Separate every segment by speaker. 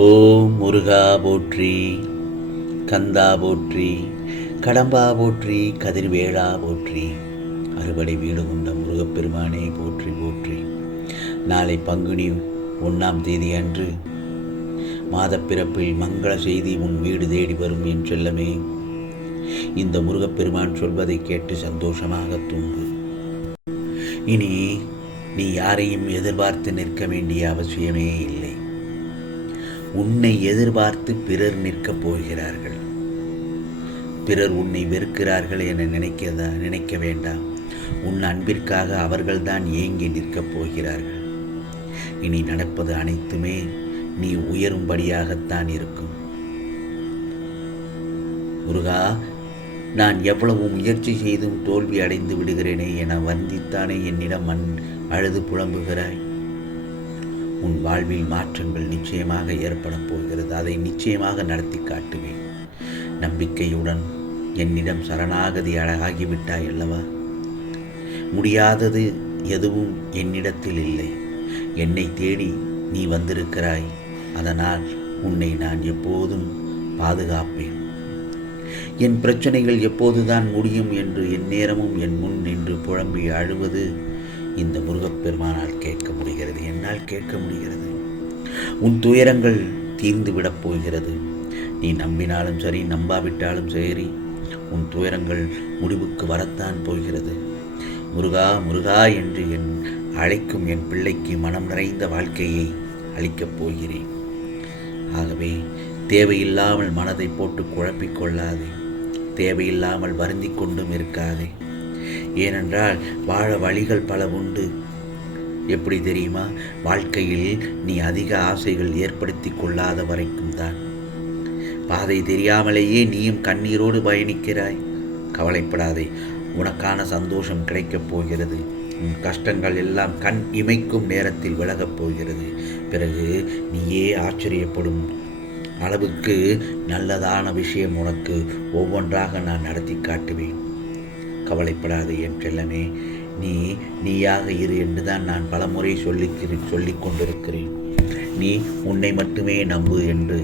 Speaker 1: ஓம் முருகா போற்றி கந்தா போற்றி கடம்பா போற்றி கதிர்வேளா போற்றி. அறுபடை வீடு கொண்ட முருகப்பெருமானே போற்றி போற்றி. நாளை பங்குனி ஒன்றாம் தேதி அன்று மாதப்பிறப்பில் மங்கள செய்தி உன் வீடு தேடி வரும் என் செல்லமே. இந்த முருகப்பெருமான் சொல்வதை கேட்டு சந்தோஷமாக தூங்கு. இனி நீ யாரையும் எதிர்பார்த்து நிற்க வேண்டிய அவசியமே இல்லை. உன்னை எதிர்பார்த்து பிறர் நிற்கப் போகிறார்கள். பிறர் உன்னை வெறுக்கிறார்கள் என நினைக்கதா நினைக்க வேண்டாம். உன் அன்பிற்காக அவர்கள்தான் ஏங்கி நிற்கப் போகிறார்கள். இனி நடப்பது அனைத்துமே நீ உயரும்படியாகத்தான் இருக்கும். முருகா நான் எவ்வளவு முயற்சி செய்தும் தோல்வி அடைந்து விடுகிறேனே என வந்தித்தானே என்னிடம் மண் அழுது புலம்புகிறாய். உன் வாழ்வில் மாற்றங்கள் நிச்சயமாக ஏற்படப் போகிறது. அதை நிச்சயமாக நடத்தி காட்டுவேன். நம்பிக்கையுடன் என்னிடம் சரணாகதி அழகாகிவிட்டாய் அல்லவா? முடியாதது எதுவும் என்னிடத்தில் இல்லை. என்னை தேடி நீ வந்திருக்கிறாய். அதனால் உன்னை நான் எப்போதும் பாதுகாப்பேன். என் பிரச்சனைகள் எப்போதுதான் முடியும் என்று என் நேரமும் என் முன் நின்று புழம்பி அழுவது இந்த முருகப்பெருமானால் கேட்க முடிகிறது. என்னால் கேட்க முடிகிறது. உன் துயரங்கள் தீர்ந்துவிடப் போகிறது. நீ நம்பினாலும் சரி நம்பாவிட்டாலும் சரி உன் துயரங்கள் முடிவுக்கு வரத்தான் போகிறது. முருகா முருகா என்று என் அழைக்கும் என் பிள்ளைக்கு மனம் நிறைந்த வாழ்க்கையை அளிக்கப் போகிறேன். ஆகவே தேவையில்லாமல் மனதை போட்டு குழப்பிக்கொள்ளாதே தேவையில்லாமல் வருந்தி கொண்டும் இருக்காதே. ஏனென்றால் வாழ வழிகள் பல உண்டு. எப்படி தெரியுமா? வாழ்க்கையில் நீ அதிக ஆசைகள் ஏற்படுத்தி கொள்ளாத வரைக்கும் தான். பாதை தெரியாமலேயே நீயும் கண்ணீரோடு பயணிக்கிறாய். கவலைப்படாதே உனக்கான சந்தோஷம் கிடைக்கப் போகிறது. உன் கஷ்டங்கள் எல்லாம் கண் இமைக்கும் நேரத்தில் விலகப் போகிறது. பிறகு நீயே ஆச்சரியப்படும். அளவுக்கு நல்லதான விஷயம் உனக்கு ஒவ்வொன்றாக நான் நடத்தி காட்டுவேன். கவலைப்படாதே என் செல்லமே நீ நீயாக இரு என்று தான் நான் பலமுறை சொல்லிக்கிறேன் சொல்லிக் கொண்டிருக்கிறேன். நீ உன்னை மட்டுமே நம்பு என்று.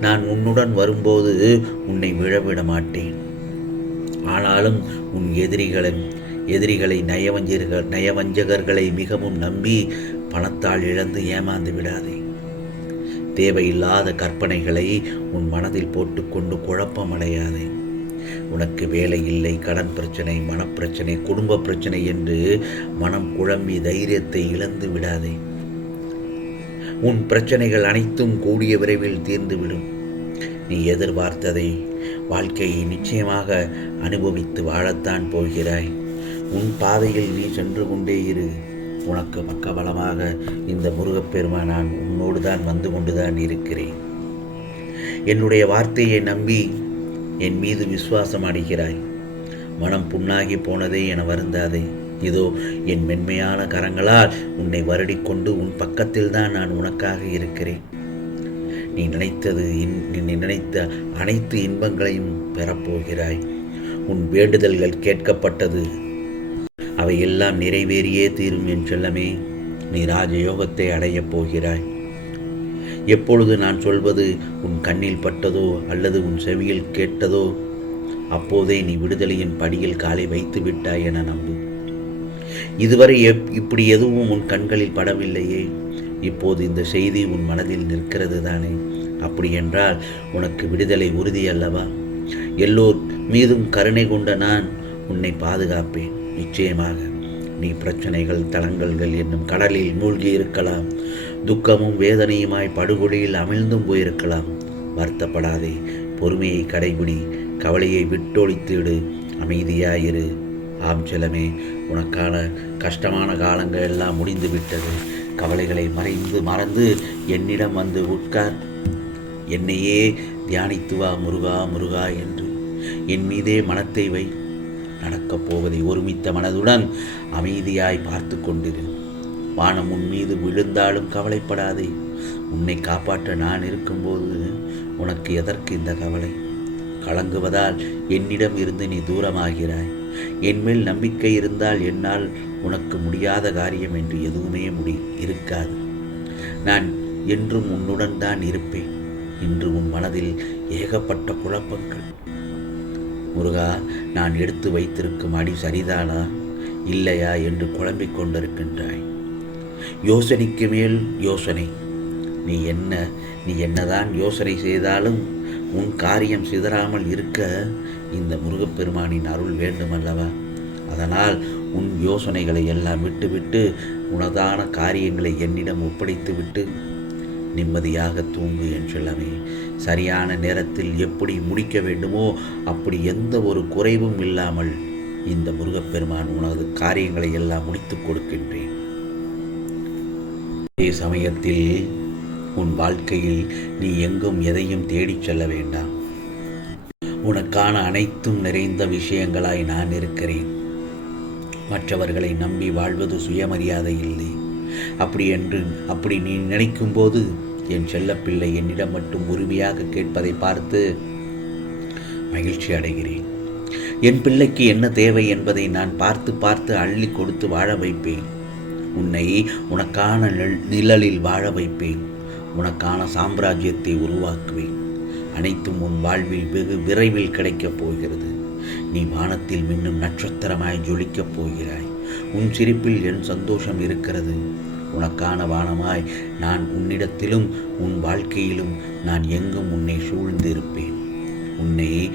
Speaker 1: நான் உன்னுடன் வரும்போது உன்னை விழவிட மாட்டேன் ஆனாலும் உன் எதிரிகளின் எதிரிகளை நயவஞ்சர்கள் நயவஞ்சகர்களை மிகவும் நம்பி பணத்தால் இழந்து ஏமாந்து விடாதே. தேவையில்லாத கற்பனைகளை உன் மனதில் போட்டுக்கொண்டு குழப்பமடையாதே. உனக்கு வேலை இல்லை கடன் பிரச்சனை மனப்பிரச்சனை குடும்ப பிரச்சனை என்று மனம் குழம்பி தைரியத்தை இழந்து விடாதே. உன் பிரச்சனைகள் அனைத்தும் கூடிய விரைவில் தீர்ந்துவிடும் நீ எதிர்பார்த்ததை வாழ்க்கையை நிச்சயமாக அனுபவித்து வாழத்தான் போகிறாய். உன் பாதையில் நீ சென்று கொண்டே இரு. உனக்கு பக்கபலமாக இந்த முருகப்பெருமா நான் உன்னோடு தான் வந்து கொண்டுதான் இருக்கிறேன். என்னுடைய வார்த்தையை நம்பி என் மீது விசுவாசம் அடைகிறாய் மனம் புண்ணாகி போனதே என வருந்தாதே. இதோ என் மென்மையான கரங்களால் உன்னை வருடிக்கொண்டு உன் பக்கத்தில் தான் நான் உனக்காக இருக்கிறேன். நீ நினைத்தது இன் நீ நினைத்த அனைத்து இன்பங்களையும் பெறப்போகிறாய். உன் வேண்டுதல்கள் கேட்கப்பட்டது. அவை எல்லாம் நிறைவேறியே தீரும் என் செல்லமே. நீ ராஜயோகத்தை அடையப் போகிறாய். எப்பொழுது நான் சொல்வது உன் கண்ணில் பட்டதோ அல்லது உன் செவியில் கேட்டதோ அப்போதே நீ விடுதலையின் படியில் காலை வைத்து விட்டாய் என நம்பு. இதுவரை எப் இப்படி எதுவும் உன் கண்களில் படவில்லையே. இப்போது இந்த செய்தி உன் மனதில் நிற்கிறது தானே. அப்படி என்றால் உனக்கு விடுதலை உறுதி அல்லவா? எல்லோர் மீதும் கருணை கொண்ட நான் உன்னை பாதுகாப்பேன். நிச்சயமாக. நீ பிரச்சனைகள் தளங்கள்கள் என்னும் கடலில் மூழ்கி இருக்கலாம் துக்கமும் வேதனையுமாய் படுகொலியில் அமிழ்ந்தும் போயிருக்கலாம். வருத்தப்படாதே பொறுமையை கடைபிடி கவலையை விட்டொழித்திடு அமைதியாயிரு. ஆம் செலமே உனக்கான கஷ்டமான காலங்கள் எல்லாம் முடிந்து விட்டது கவலைகளை மறைந்து மறந்து என்னிடம் வந்து உட்கார். என்னையே தியானித்து வா முருகா முருகா என்று. என் மீதே மனத்தை வை. நடக்கப் போவதை ஒருமித்த மனதுடன் அமைதியாய் பார்த்து கொண்டிரு. வானம் உன் மீது விழுந்தாலும் கவலைப்படாதே. உன்னை காப்பாற்ற நான் இருக்கும்போது உனக்கு எதற்கு இந்த கவலை? கலங்குவதால் என்னிடம் இருந்து நீ தூரமாகிறாய். என்மேல் நம்பிக்கை இருந்தால் என்னால் உனக்கு முடியாத காரியம் என்று எதுவுமே முடி இருக்காது. நான் என்றும் உன்னுடன் தான் இருப்பேன். இன்று உன் மனதில் ஏகப்பட்ட குழப்பங்கள். முருகா நான் எடுத்து வைத்திருக்கும் அடி சரிதானா? இல்லையா என்று குழம்பிக் கொண்டிருக்கின்றாய். யோசனைக்கு மேல் யோசனை. நீ என்ன நீ என்னதான் யோசனை செய்தாலும் உன் காரியம் சிதறாமல் இருக்க இந்த முருகப்பெருமானின் அருள் வேண்டுமல்லவா? அதனால் உன் யோசனைகளை எல்லாம் விட்டுவிட்டு உனதான காரியங்களை என்னிடம் ஒப்படைத்துவிட்டு நிம்மதியாக தூங்கு என் சரியான நேரத்தில் எப்படி முடிக்க வேண்டுமோ அப்படி எந்த ஒரு குறைவும் இல்லாமல் இந்த முருகப்பெருமான் உனது காரியங்களை எல்லாம் முடித்துக் கொடுக்கின்றேன். அதே சமயத்தில் உன் வாழ்க்கையில் நீ எங்கும் எதையும் தேடிச் செல்ல வேண்டாம். உனக்கான அனைத்தும் நிறைந்த விஷயங்களாய் நான் இருக்கிறேன். மற்றவர்களை நம்பி வாழ்வது சுயமரியாதை இல்லை. அப்படி என்று அப்படி நீ நினைக்கும்போது என் செல்லப்பிள்ளை என்னிடம் மட்டும் உரிமையாக கேட்பதை பார்த்து மகிழ்ச்சி அடைகிறேன். என் பிள்ளைக்கு என்ன தேவை என்பதை நான் பார்த்து பார்த்து அள்ளி கொடுத்து வாழ வைப்பேன். உன்னை உனக்கான நிழல்- நிழலில் வாழ வைப்பேன். உனக்கான சாம்ராஜ்யத்தை உருவாக்குவேன். அனைத்தும் உன் வாழ்வில் வெகு விரைவில் கிடைக்கப் போகிறது. நீ வானத்தில் மின்னும் நட்சத்திரமாய் ஜொலிக்கப் போகிறாய். உன் சிரிப்பில் என் சந்தோஷம் இருக்கிறது. உனக்கான வானமாய் நான் உன்னிடத்திலும் உன் வாழ்க்கையிலும் நான் எங்கும் உன்னை சூழ்ந்து இருப்பேன் உன்னை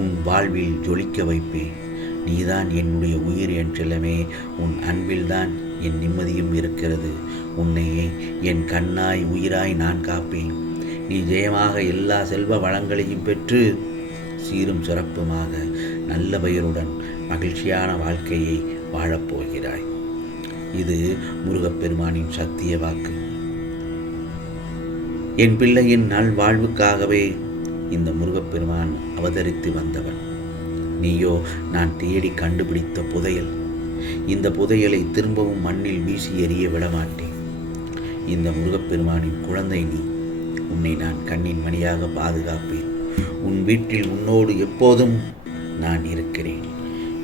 Speaker 1: உன் வாழ்வில் ஜொலிக்க வைப்பேன். நீதான் என்னுடைய உயிர் என் செல்லமே. உன் அன்பில்தான் என் நிம்மதியும் இருக்கிறது. உன்னை என் கண்ணாய் உயிராய் நான் காப்பேன். நீ ஜெயமாக எல்லா செல்வ வளங்களையும் பெற்று சீரும் சிறப்புமாக நல்ல பெயருடன் மகிழ்ச்சியான வாழ்க்கையை வாழப்போகிறாய். இது முருகப்பெருமானின் சத்திய வாக்கு. என் பிள்ளையின் நல்வாழ்வுக்காகவே இந்த முருகப்பெருமான் அவதரித்து வந்தவன். நீயோ நான் தேடி கண்டுபிடித்த புதையல். இந்த புதையலை திரும்பவும் மண்ணில் வீசி எறிய விடமாட்டேன். இந்த முருகப்பெருமானின் குழந்தை நீ உன்னை நான் கண்ணின் மணியாக பாதுகாப்பேன். உன் வீட்டில் உன்னோடு எப்போதும் நான் இருக்கிறேன்.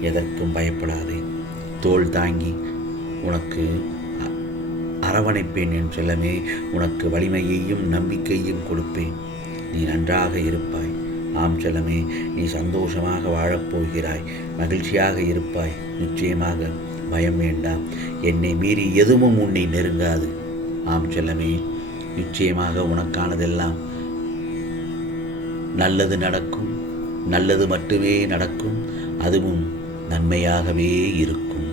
Speaker 1: எதற்கும் பயப்படாதே. தோல் தாங்கி உனக்கு அரவணைப்பேன் என் செல்லமே உனக்கு வலிமையையும் நம்பிக்கையும் கொடுப்பேன். நீ நன்றாக இருப்பாய். ஆம் செல்லமே நீ சந்தோஷமாக வாழப்போகிறாய். மகிழ்ச்சியாக இருப்பாய். நிச்சயமாக பயம் வேண்டாம். என்னை மீறி எதுவும் உன்னை நெருங்காது. ஆம் செல்லமே நிச்சயமாக உனக்கானதெல்லாம் நல்லது நடக்கும். நல்லது மட்டுமே நடக்கும். அதுவும் நன்மையாகவே இருக்கும்.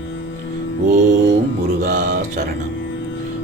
Speaker 1: ஓம் முருகா சரணம்.